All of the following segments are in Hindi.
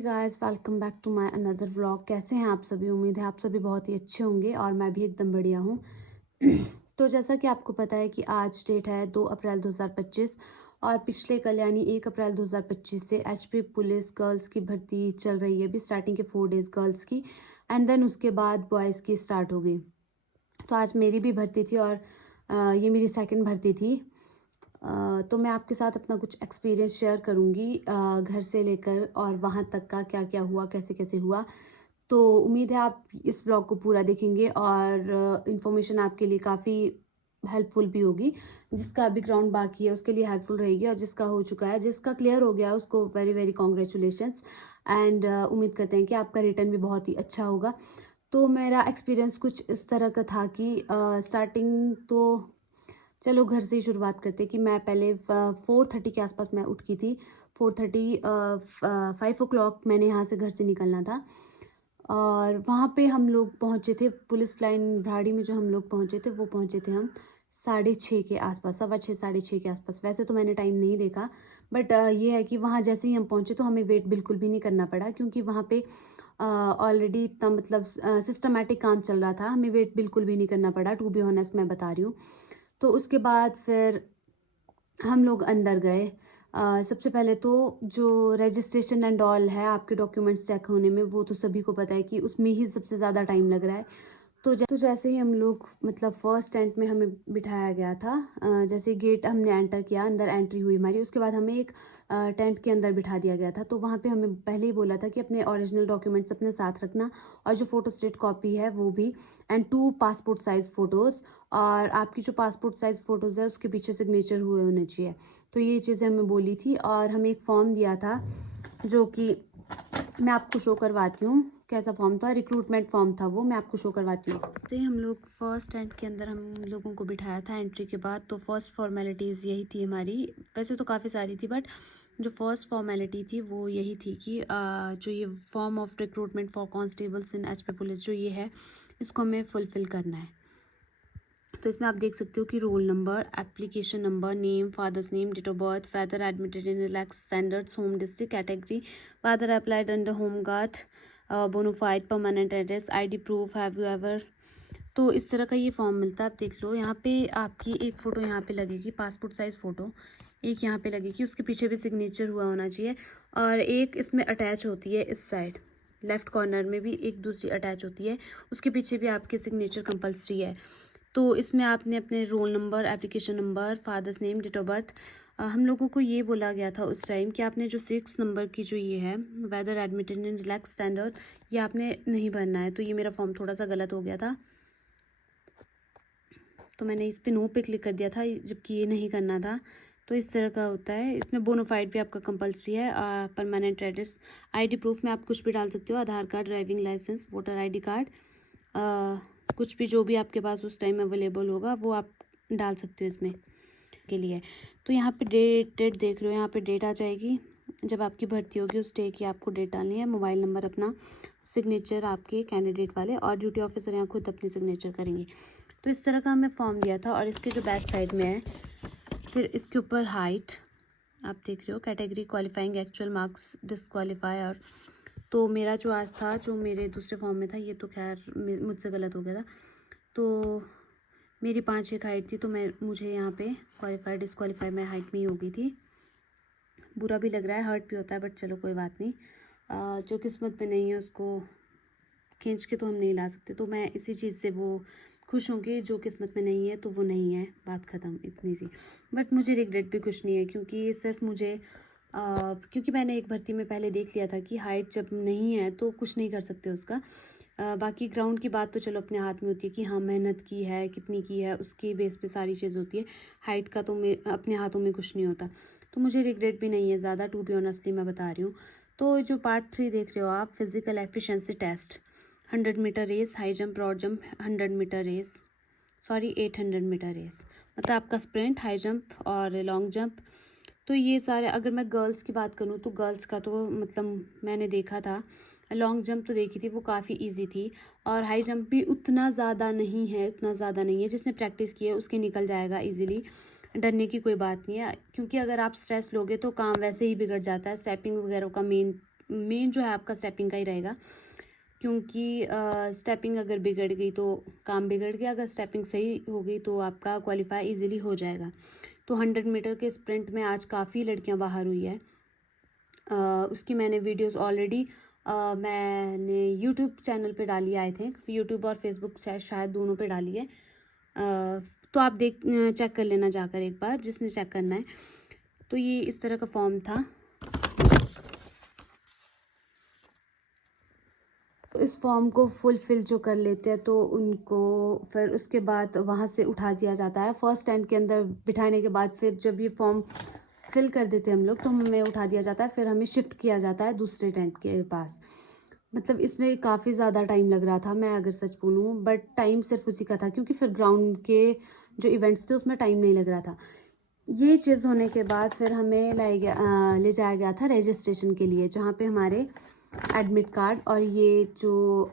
Hey guys, welcome back to my another vlog. कैसे हैं आप सभी? उम्मीद है आप सभी बहुत ही अच्छे होंगे और मैं भी एकदम बढ़िया हूँ। तो जैसा कि आपको पता है कि आज डेट है 2 अप्रैल 2025 और पिछले कल यानी 1 अप्रैल 2025 से एचपी पुलिस गर्ल्स की भर्ती चल रही है। अभी स्टार्टिंग के 4 डेज़ गर्ल्स की एंड देन उसके बाद बॉयज़ की स्टार्ट हो गई। तो आज मेरी भी भर्ती थी और ये मेरी सेकंड भर्ती थी। तो मैं आपके साथ अपना कुछ एक्सपीरियंस शेयर करूँगी, घर से लेकर और वहाँ तक का क्या-क्या हुआ, कैसे-कैसे हुआ। तो उम्मीद है आप इस व्लॉग को पूरा देखेंगे और इन्फॉर्मेशन आपके लिए काफ़ी हेल्पफुल भी होगी। जिसका अभी ग्राउंड बाकी है उसके लिए हेल्पफुल रहेगी और जिसका हो चुका है, जिसका क्लियर हो गया है उसको वेरी वेरी कांग्रेचुलेशंस एंड उम्मीद करते हैं कि आपका रिटर्न भी बहुत ही अच्छा होगा। तो मेरा एक्सपीरियंस कुछ इस तरह का था कि स्टार्टिंग तो चलो घर से ही शुरुआत करते हैं कि मैं पहले 4:30 के आसपास मैं उठ की थी। 4:30 5 ओ क्लॉक मैंने यहाँ से घर से निकलना था और वहाँ पे हम लोग पहुँचे थे पुलिस लाइन भराड़ी में। जो हम लोग पहुँचे थे वो पहुँचे थे हम 6:30 के आसपास, 6:15 6:30 के आसपास। वैसे तो मैंने टाइम नहीं देखा बट ये है कि वहाँ जैसे ही हम पहुँचे तो हमें वेट बिल्कुल भी नहीं करना पड़ा क्योंकि वहाँ पे ऑलरेडी इतना मतलब सिस्टमैटिक काम चल रहा था। हमें वेट बिल्कुल भी नहीं करना पड़ा, टू बी ऑनेस्ट मैं बता रही हूँ। तो उसके बाद फिर हम लोग अंदर गए। सबसे पहले तो जो रजिस्ट्रेशन एंड ऑल है आपके डॉक्यूमेंट्स चेक होने में, वो तो सभी को पता है कि उसमें ही सबसे ज़्यादा टाइम लग रहा है। तो जैसे ही हम लोग मतलब फर्स्ट टेंट में हमें बिठाया गया था, जैसे गेट हमने एंटर किया, अंदर एंट्री हुई हमारी, उसके बाद हमें एक टेंट के अंदर बिठा दिया गया था। तो वहाँ पे हमें पहले ही बोला था कि अपने ओरिजिनल डॉक्यूमेंट्स अपने साथ रखना और जो फोटोस्टेट कॉपी है वो भी एंड 2 पासपोर्ट साइज़ फ़ोटोज़ और आपकी जो पासपोर्ट साइज़ फ़ोटोज़ है उसके पीछे सिग्नेचर हुए होने चाहिए। तो ये चीज़ें हमें बोली थी और हमें एक फॉर्म दिया था जो कि मैं आपको शो करवाती हूँ। कैसा फॉर्म था? रिक्रूटमेंट फॉर्म था वो, मैं आपको शो करवाती हूँ। तो हम लोग फर्स्ट टेंट के अंदर हम लोगों को बिठाया था एंट्री के बाद। तो फर्स्ट फॉर्मेलिटीज़ यही थी हमारी। वैसे तो काफ़ी सारी थी बट जो फर्स्ट फॉर्मेलिटी थी वो यही थी कि जो ये form of recruitment for constables in HP police जो ये है, इसको हमें फुलफ़िल करना है। तो इसमें आप देख सकते हो कि roll number, application number, name, father's name, date of birth, father admitted in relax standards, home district, category, father applied under home guard, bonafide permanent address, ID proof, have you ever. तो इस तरह का ये फॉर्म मिलता है। आप देख लो, यहाँ पे आपकी एक फ़ोटो यहाँ पे लगेगी, पासपोर्ट साइज़ फ़ोटो एक यहाँ पे लगेगी, उसके पीछे भी सिग्नेचर हुआ होना चाहिए और एक इसमें अटैच होती है इस साइड लेफ्ट कॉर्नर में भी एक दूसरी अटैच होती है, उसके पीछे भी आपके सिग्नेचर कंपल्सरी है। तो इसमें आपने अपने roll number, application number, father's name, date of birth. हम लोगों को ये बोला गया था उस टाइम कि आपने जो 6 नंबर की जो ये है whether admitted in relax standard, ये आपने नहीं भरना है। तो ये मेरा फॉर्म थोड़ा सा गलत हो गया था, तो मैंने इस पे नो पे क्लिक कर दिया था जबकि ये नहीं करना था। तो इस तरह का होता है। इसमें बोनाफाइड भी आपका कंपल्सरी है, परमानेंट एड्रेस, आईडी प्रूफ में आप कुछ भी डाल सकते हो, Aadhaar card, driving licence, voter ID card, कुछ भी जो भी आपके पास उस टाइम अवेलेबल होगा वो आप डाल सकते हो इसमें के लिए। तो यहाँ पे डेट देख रहे हो, यहाँ पे डेट आ जाएगी जब आपकी भर्ती होगी, उस डे की आपको डेट डालनी है, मोबाइल नंबर अपना, सिग्नेचर आपके कैंडिडेट वाले और ड्यूटी ऑफिसर यहाँ खुद अपनी सिग्नेचर करेंगे। तो इस तरह का हमें फॉर्म दिया था और इसके जो बैक साइड में है फिर इसके ऊपर हाइट आप देख रहे हो, category qualifying, actual marks, disqualify. और तो मेरा जो आज था जो मेरे दूसरे फॉर्म में था, ये तो खैर मुझसे गलत हो गया था। तो मेरी 5'1" हाइट थी, तो मुझे यहाँ पे क्वालिफाई डिसक्वालीफाई में हाइट में ही हो गई थी। बुरा भी लग रहा है, हर्ट भी होता है बट चलो कोई बात नहीं। जो किस्मत में नहीं है उसको खींच के तो हम नहीं ला सकते। तो मैं इसी चीज़ से वो खुश हूँ कि जो किस्मत में नहीं है तो वो नहीं है, बात ख़त्म, इतनी सी। बट मुझे रिग्रेट भी कुछ नहीं है क्योंकि ये सिर्फ मुझे क्योंकि मैंने एक भर्ती में पहले देख लिया था कि हाइट जब नहीं है तो कुछ नहीं कर सकते उसका। बाकी ग्राउंड की बात तो चलो अपने हाथ में होती है कि हाँ मेहनत की है, कितनी की है, उसके बेस पे सारी चीज़ होती है। हाइट का तो अपने हाथों में कुछ नहीं होता। तो मुझे रिग्रेट भी नहीं है ज़्यादा, टू बी ऑनेस्टली मैं बता रही हूँ। तो जो पार्ट 3 देख रहे हो आप, physical efficiency test, 100 metre race, high jump, broad jump, 100 metre race, sorry 800 metre race, मतलब आपका स्प्रिंट, हाई जंप और लॉन्ग जंप। तो ये सारे, अगर मैं गर्ल्स की बात करूँ तो गर्ल्स का तो मतलब मैंने देखा था, लॉन्ग जंप तो देखी थी, वो काफ़ी इजी थी और हाई जंप भी उतना ज़्यादा नहीं है, उतना ज़्यादा नहीं है। जिसने प्रैक्टिस की है उसके निकल जाएगा इजीली, डरने की कोई बात नहीं है क्योंकि अगर आप स्ट्रेस लोगे तो काम वैसे ही बिगड़ जाता है। स्टेपिंग वगैरह का मेन मेन जो है आपका स्टेपिंग का ही रहेगा, क्योंकि स्टेपिंग अगर बिगड़ गई तो काम बिगड़ गया, अगर स्टेपिंग सही हो गई तो आपका क्वालिफाई इजीली हो जाएगा। तो 100 मीटर के स्प्रिंट में आज काफ़ी लड़कियां बाहर हुई है। उसकी मैंने वीडियोस ऑलरेडी मैंने यूट्यूब चैनल पे डाली, आई थिंक यूट्यूब और फेसबुक शायद दोनों पे डाली है। तो आप चेक कर लेना जाकर एक बार, जिसने चेक करना है। तो ये इस तरह का फॉर्म था। इस फॉर्म को फुलफिल जो कर लेते हैं तो उनको फिर उसके बाद वहाँ से उठा दिया जाता है। फर्स्ट टेंट के अंदर बिठाने के बाद फिर जब ये फॉर्म फिल कर देते हैं हम लोग, तो हमें उठा दिया जाता है, फिर हमें शिफ्ट किया जाता है दूसरे टेंट के पास। मतलब इसमें काफ़ी ज़्यादा टाइम लग रहा था, मैं अगर सच बोलूँ, बट टाइम सिर्फ उसी का था क्योंकि फिर ग्राउंड के जो इवेंट्स थे उसमें टाइम नहीं लग रहा था। ये चीज़ होने के बाद फिर हमें ले जाया गया था रजिस्ट्रेशन के लिए, जहाँ पे हमारे एडमिट कार्ड और ये जो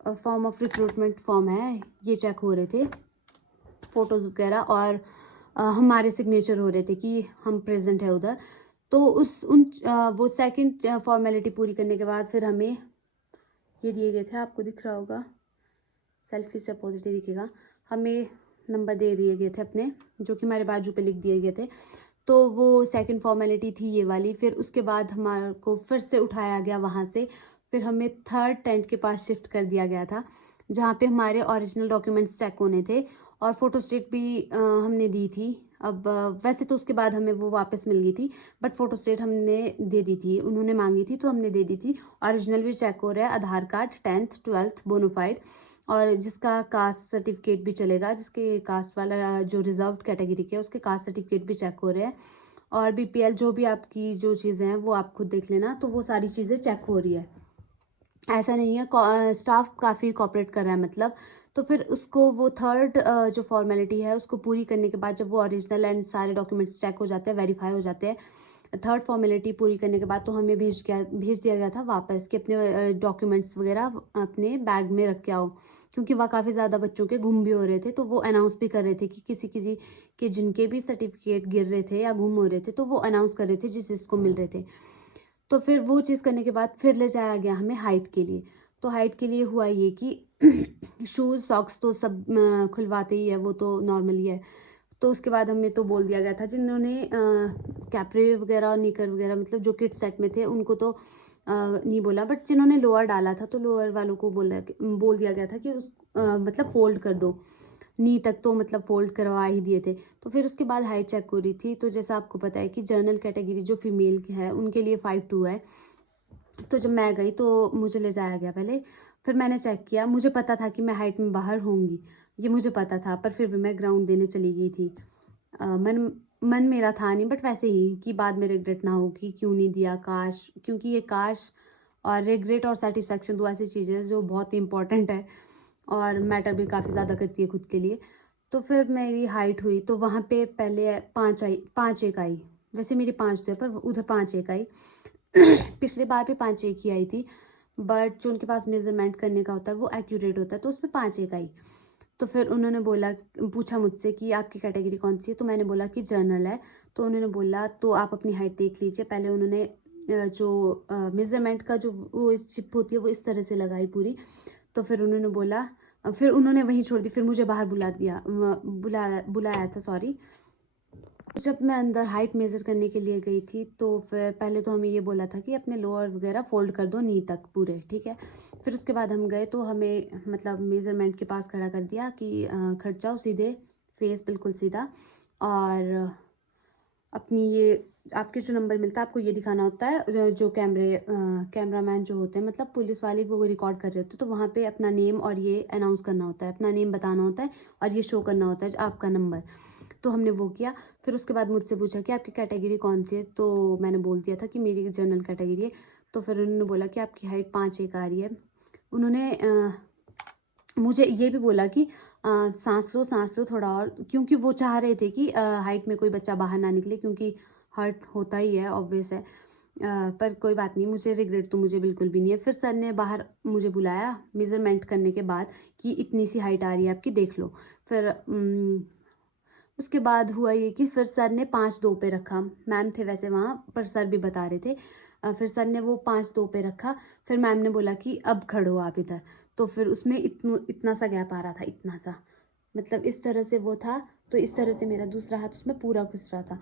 फॉर्म ऑफ रिक्रूटमेंट फॉर्म है ये चेक हो रहे थे, फ़ोटोज़ वगैरह, और हमारे सिग्नेचर हो रहे थे कि हम प्रेजेंट है उधर। तो वो सेकंड फॉर्मेलिटी पूरी करने के बाद फिर हमें ये दिए गए थे, आपको दिख रहा होगा, सेल्फी से पॉजिटिव दिखेगा, हमें नंबर दे दिए गए थे अपने, जो कि हमारे बाजू पे लिख दिए गए थे। तो वो सेकंड फॉर्मेलिटी थी ये वाली। फिर उसके बाद हमारे को फिर से उठाया गया वहाँ से, फिर हमें थर्ड टेंट के पास शिफ्ट कर दिया गया था, जहाँ पे हमारे ओरिजिनल डॉक्यूमेंट्स चेक होने थे और फ़ोटो स्टेट भी हमने दी थी। अब वैसे तो उसके बाद हमें वो वापस मिल गई थी, बट फ़ोटो स्टेट हमने दे दी थी, उन्होंने मांगी थी तो हमने दे दी थी। ओरिजिनल भी चेक हो रहा है, आधार कार्ड, 10th 12th बोनाफाइड, और जिसका कास्ट सर्टिफिकेट भी चलेगा, जिसके कास्ट वाला जो रिजर्व्ड कैटेगरी के उसके कास्ट सर्टिफिकेट भी चेक हो रहे हैं, और बीपीएल जो भी आपकी जो चीज़ें हैं वो आप खुद देख लेना। तो वो सारी चीज़ें चेक हो रही है, ऐसा नहीं है, स्टाफ काफ़ी कोऑपरेट कर रहा है मतलब। तो फिर उसको वो थर्ड जो फॉर्मेलिटी है उसको पूरी करने के बाद, जब वो ओरिजिनल एंड सारे डॉक्यूमेंट्स चेक हो जाते हैं, वेरीफाई हो जाते हैं, थर्ड फॉर्मेलिटी पूरी करने के बाद तो हमें भेज दिया गया था वापस कि अपने डॉक्यूमेंट्स वगैरह अपने बैग में रख के आओ, क्योंकि वहाँ काफ़ी ज़्यादा बच्चों के गुम भी हो रहे थे। तो वो अनाउंस भी कर रहे थे कि किसी किसी के जिनके भी सर्टिफिकेट गिर रहे थे या गुम हो रहे थे, तो वो अनाउंस कर रहे थे जिसको मिल रहे थे। तो फिर वो चीज़ करने के बाद फिर ले जाया गया हमें हाइट के लिए। तो हाइट के लिए हुआ ये कि शूज़ सॉक्स तो सब खुलवाते ही है, वो तो नॉर्मल ही है। तो उसके बाद हमें तो बोल दिया गया था, जिन्होंने कैप्रे वगैरह और निकर वगैरह मतलब जो किड सेट में थे उनको तो नहीं बोला, बट जिन्होंने लोअर डाला था तो लोअर वालों को बोल दिया गया था कि मतलब फ़ोल्ड कर दो, नी तक तो मतलब फ़ोल्ड करवा ही दिए थे। तो फिर उसके बाद हाइट चेक हो रही थी, तो जैसा आपको पता है कि जनरल कैटेगरी जो फीमेल की है उनके लिए 5'2" है। तो जब मैं गई तो मुझे ले जाया गया पहले, फिर मैंने चेक किया, मुझे पता था कि मैं हाइट में बाहर होंगी, ये मुझे पता था, पर फिर भी मैं ग्राउंड देने चली गई थी। मन मेरा था नहीं, बट वैसे ही कि बाद में रिग्रेट ना हो कि क्यों नहीं दिया, काश, क्योंकि ये काश और रिग्रेट और सेटिस्फेक्शन दो ऐसी चीज़ें जो बहुत ही इंपॉर्टेंट है और मैटर भी काफ़ी ज़्यादा करती है खुद के लिए। तो फिर मेरी हाइट हुई तो वहाँ पे पहले 5'1" आई, वैसे मेरी 5 तो है पर उधर 5'1" आई। पिछले बार भी 5'1" ही आई थी, बट जो उनके पास मेजरमेंट करने का होता है वो एक्यूरेट होता है, तो उसमें 5'1" आई। तो फिर उन्होंने पूछा मुझसे कि आपकी कैटेगरी कौन सी है, तो मैंने बोला कि जर्नल है। तो उन्होंने बोला तो आप अपनी हाइट देख लीजिए। पहले उन्होंने जो मेजरमेंट का जो वो इस चिप होती है वो इस तरह से लगाई पूरी। तो फिर उन्होंने बोला, फिर उन्होंने वहीं छोड़ दी, फिर मुझे बाहर बुलाया था, सॉरी। जब मैं अंदर हाइट मेज़र करने के लिए गई थी तो फिर पहले तो हमें ये बोला था कि अपने लोअर वगैरह फ़ोल्ड कर दो नी तक पूरे, ठीक है। फिर उसके बाद हम गए तो हमें मतलब मेज़रमेंट के पास खड़ा कर दिया कि खड़ जाओ सीधे, फेस बिल्कुल सीधा, और अपनी ये आपके जो नंबर मिलता है आपको ये दिखाना होता है, जो कैमरामैन जो होते हैं मतलब पुलिस वाले वो रिकॉर्ड कर रहे होते हैं, तो वहाँ पे अपना नेम और ये अनाउंस करना होता है, अपना नेम बताना होता है और ये शो करना होता है आपका नंबर। तो हमने वो किया। फिर उसके बाद मुझसे पूछा कि आपकी कैटेगरी कौन सी है, तो मैंने बोल दिया था कि मेरी जनरल कैटेगरी है। तो फिर उन्होंने बोला कि आपकी हाइट 5'1" आ रही है। उन्होंने मुझे ये भी बोला कि सांस लो थोड़ा और, क्योंकि वो चाह रहे थे कि हाइट में कोई बच्चा बाहर ना निकले, क्योंकि हर्ट होता ही है, ऑब्वियस है। पर कोई बात नहीं, मुझे रिग्रेट तो मुझे बिल्कुल भी नहीं है। फिर सर ने बाहर मुझे बुलाया मेज़रमेंट करने के बाद कि इतनी सी हाइट आ रही है आपकी, देख लो। फिर उसके बाद हुआ ये कि फिर सर ने 5'2" पे रखा। मैम थे वैसे वहाँ, पर सर भी बता रहे थे फिर सर ने वो 5-2 पे रखा, फिर मैम ने बोला कि अब खड़ो आप इधर, तो फिर उसमें इतना सा गैप आ रहा था, इतना सा, मतलब इस तरह से वो था, तो इस तरह से मेरा दूसरा हाथ उसमें पूरा घुस रहा था।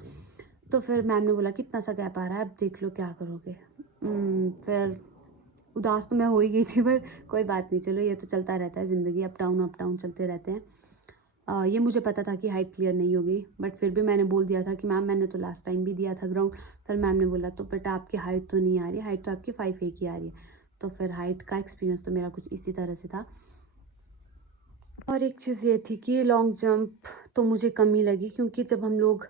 तो फिर मैम ने बोला कि इतना सा गैप आ रहा है, अब देख लो क्या करोगे। फिर उदास तो मैं हो ही गई थी, पर कोई बात नहीं, चलो ये तो चलता रहता है ज़िंदगी, अप डाउन चलते रहते हैं। ये मुझे पता था कि हाइट क्लियर नहीं होगी, बट फिर भी मैंने बोल दिया था कि मैम मैंने तो लास्ट टाइम भी दिया था ग्राउंड। फिर मैम ने बोला तो बेटा आपकी हाइट तो नहीं आ रही, हाइट तो आपकी 5'8" की आ रही है। तो फिर हाइट का एक्सपीरियंस तो मेरा कुछ इसी तरह से था। और एक चीज़ ये थी कि लॉन्ग जंप तो मुझे कम ही लगी, क्योंकि जब हम लोग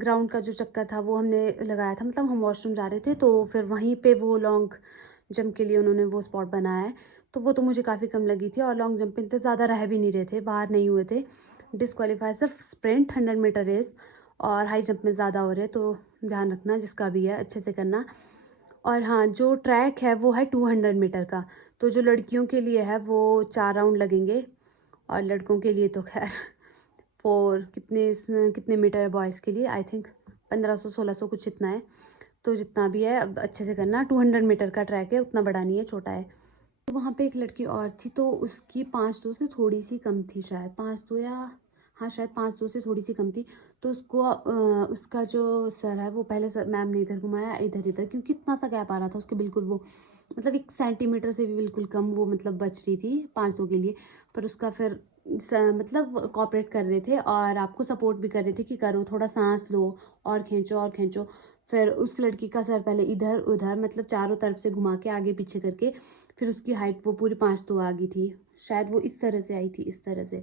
ग्राउंड का जो चक्कर था वो हमने लगाया था, मतलब हम वॉशरूम जा रहे थे तो फिर वहीं पे वो लॉन्ग जंप के लिए उन्होंने वो स्पॉट बनाया है, तो वो तो मुझे काफ़ी कम लगी थी। और लॉन्ग जंप पे इतने ज़्यादा रह भी नहीं रहे थे, बाहर नहीं हुए थे, डिस्क्वालीफाई सिर्फ स्प्रिंट 100 मीटर रेस और हाई जंप में ज़्यादा हो रहे, तो ध्यान रखना जिसका भी है अच्छे से करना। और हाँ, जो ट्रैक है वो है 200 मीटर का, तो जो लड़कियों के लिए है वो 4 राउंड लगेंगे, और लड़कों के लिए तो खैर कितने मीटर है बॉयज़ के लिए, आई थिंक 1500-1600 कुछ इतना है। तो जितना भी है अब अच्छे से करना, 200 मीटर का ट्रैक है, उतना बड़ा नहीं है, छोटा है। तो वहाँ पे एक लड़की और थी, तो उसकी 5-2 से थोड़ी सी कम थी शायद, 5-2 या हाँ शायद 5-2 से थोड़ी सी कम थी। तो उसको उसका जो सर है वो पहले सर मैम ने इधर घुमाया, इधर क्योंकि इतना सा गैप आ रहा था उसके, बिल्कुल वो मतलब 1 सेंटीमीटर से भी बिल्कुल कम वो मतलब बच रही थी 5-2 के लिए। पर उसका फिर मतलब कोऑपरेट कर रहे थे और आपको सपोर्ट भी कर रहे थे कि करो, थोड़ा सांस लो और खींचो और खींचो। फिर उस लड़की का सर पहले इधर उधर मतलब चारों तरफ से घुमा के आगे पीछे करके, फिर उसकी हाइट वो पूरी 5'2" आ गई थी, शायद वो इस तरह से आई थी, इस तरह से।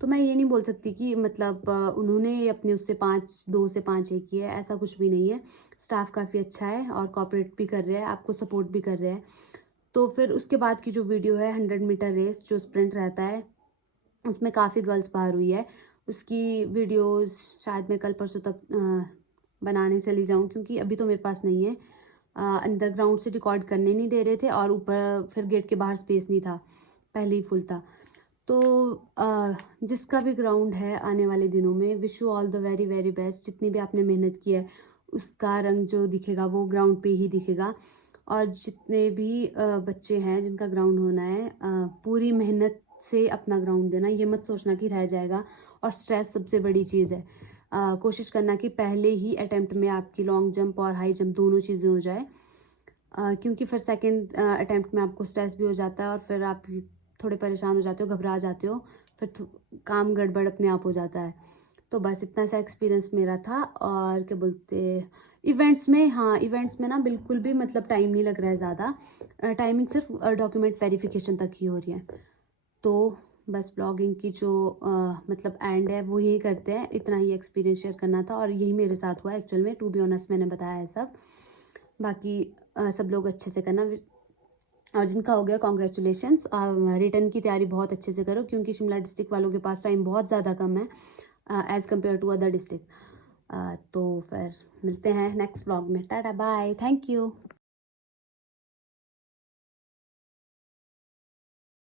तो मैं ये नहीं बोल सकती कि मतलब उन्होंने अपने उससे 5'2" से 5'1" की है, ऐसा कुछ भी नहीं है। स्टाफ काफ़ी अच्छा है और कोऑपरेट भी कर रहे हैं, आपको सपोर्ट भी कर रहे हैं। तो फिर उसके बाद की जो वीडियो है 100 मीटर रेस जो स्प्रिंट रहता है, उसमें काफ़ी गर्ल्स बाहर हुई है। उसकी वीडियोज़ शायद मैं कल परसों तक बनाने चली जाऊँ, क्योंकि अभी तो मेरे पास नहीं है। अंदर ग्राउंड से रिकॉर्ड करने नहीं दे रहे थे और ऊपर फिर गेट के बाहर स्पेस नहीं था, पहले ही फुल था। तो जिसका भी ग्राउंड है आने वाले दिनों में, wish you all the very very best. जितनी भी आपने मेहनत की है उसका रंग जो दिखेगा वो ग्राउंड पे ही दिखेगा। और जितने भी बच्चे हैं जिनका ग्राउंड होना है, पूरी मेहनत से अपना ग्राउंड देना, ये मत सोचना कि रह जाएगा। और स्ट्रेस सबसे बड़ी चीज़ है, कोशिश करना कि पहले ही अटेम्प्ट में आपकी लॉन्ग जंप और हाई जंप दोनों चीज़ें हो जाए, क्योंकि फिर सेकंड अटेम्प्ट में आपको स्ट्रेस भी हो जाता है और फिर आप थोड़े परेशान हो जाते हो, घबरा जाते हो, फिर काम गड़बड़ अपने आप हो जाता है। तो बस इतना सा एक्सपीरियंस मेरा था। और क्या बोलते, इवेंट्स में, हाँ इवेंट्स में ना बिल्कुल भी मतलब टाइम नहीं लग रहा है ज़्यादा, टाइमिंग सिर्फ डॉक्यूमेंट वेरिफिकेशन तक ही हो रही है। तो बस ब्लॉगिंग की जो मतलब एंड है वो यही करते हैं, इतना ही एक्सपीरियंस शेयर करना था और यही मेरे साथ हुआ एक्चुअल में, टू बी ऑनेस्ट मैंने बताया है सब। बाकी सब लोग अच्छे से करना, और जिनका हो गया कॉन्ग्रेचुलेशंस। रिटर्न की तैयारी बहुत अच्छे से करो, क्योंकि शिमला डिस्ट्रिक्ट वालों के पास टाइम बहुत ज़्यादा कम है as compare to other district. तो फिर मिलते हैं नेक्स्ट ब्लॉग में, टाटा बाय, थैंक यू।